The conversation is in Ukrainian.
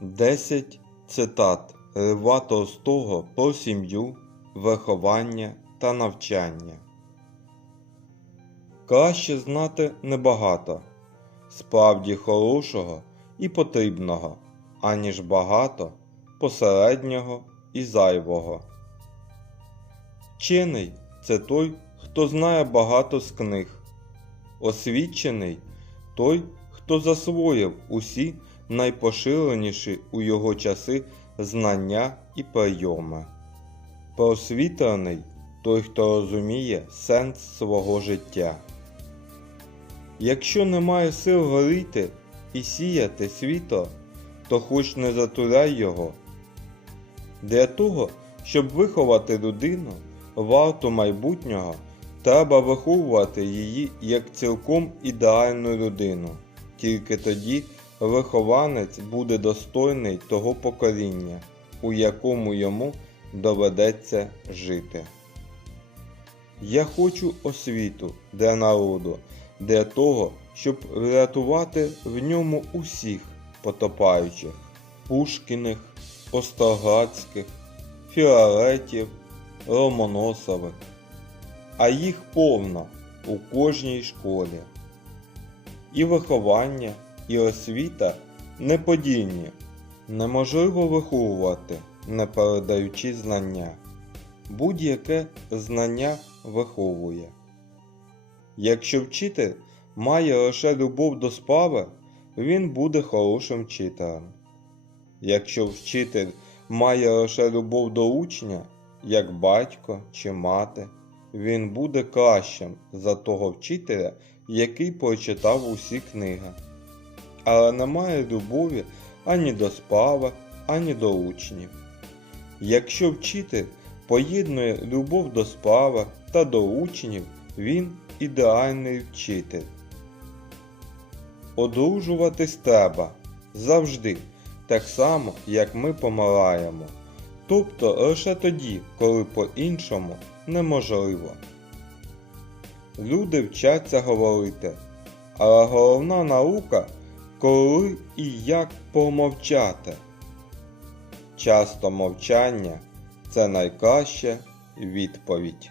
10 цитат Льва Толстого про сім'ю, виховання та навчання. Краще знати небагато, справді хорошого і потрібного, аніж багато посереднього і зайвого. Вчений це той, хто знає багато з книг. Освічений той, хто засвоїв усі найпоширеніші у його часи знання і прийоми. Просвітлений той, хто розуміє сенс свого життя. Якщо немає сил горіти і сіяти світло, то хоч не затуляй його. Для того, щоб виховати людину, варту майбутнього, треба виховувати її як цілком ідеальну людину. Тільки тоді вихованець буде достойний того покоління, у якому йому доведеться жити. Я хочу освіту для народу, для того, щоб врятувати в ньому усіх потопаючих Пушкіних, Остроградських, Філаретів, Ломоносових, а їх повно у кожній школі. І виховання, і освіта неподільні. Неможливо виховувати, не передаючи знання. Будь-яке знання виховує. Якщо вчитель має лише любов до справи, він буде хорошим вчителем. Якщо вчитель має лише любов до учня, як батько чи мати, він буде кращим за того вчителя, який прочитав усі книги, але не має любові ані до справи, ані до учнів. Якщо вчитель поєднує любов до справи та до учнів, він ідеальний вчитель. Одружуватись треба завжди, так само, як ми помираємо, тобто лише тоді, коли по-іншому неможливо. Люди вчаться говорити, але головна наука коли і як помовчати. Часто мовчання це найкраща відповідь.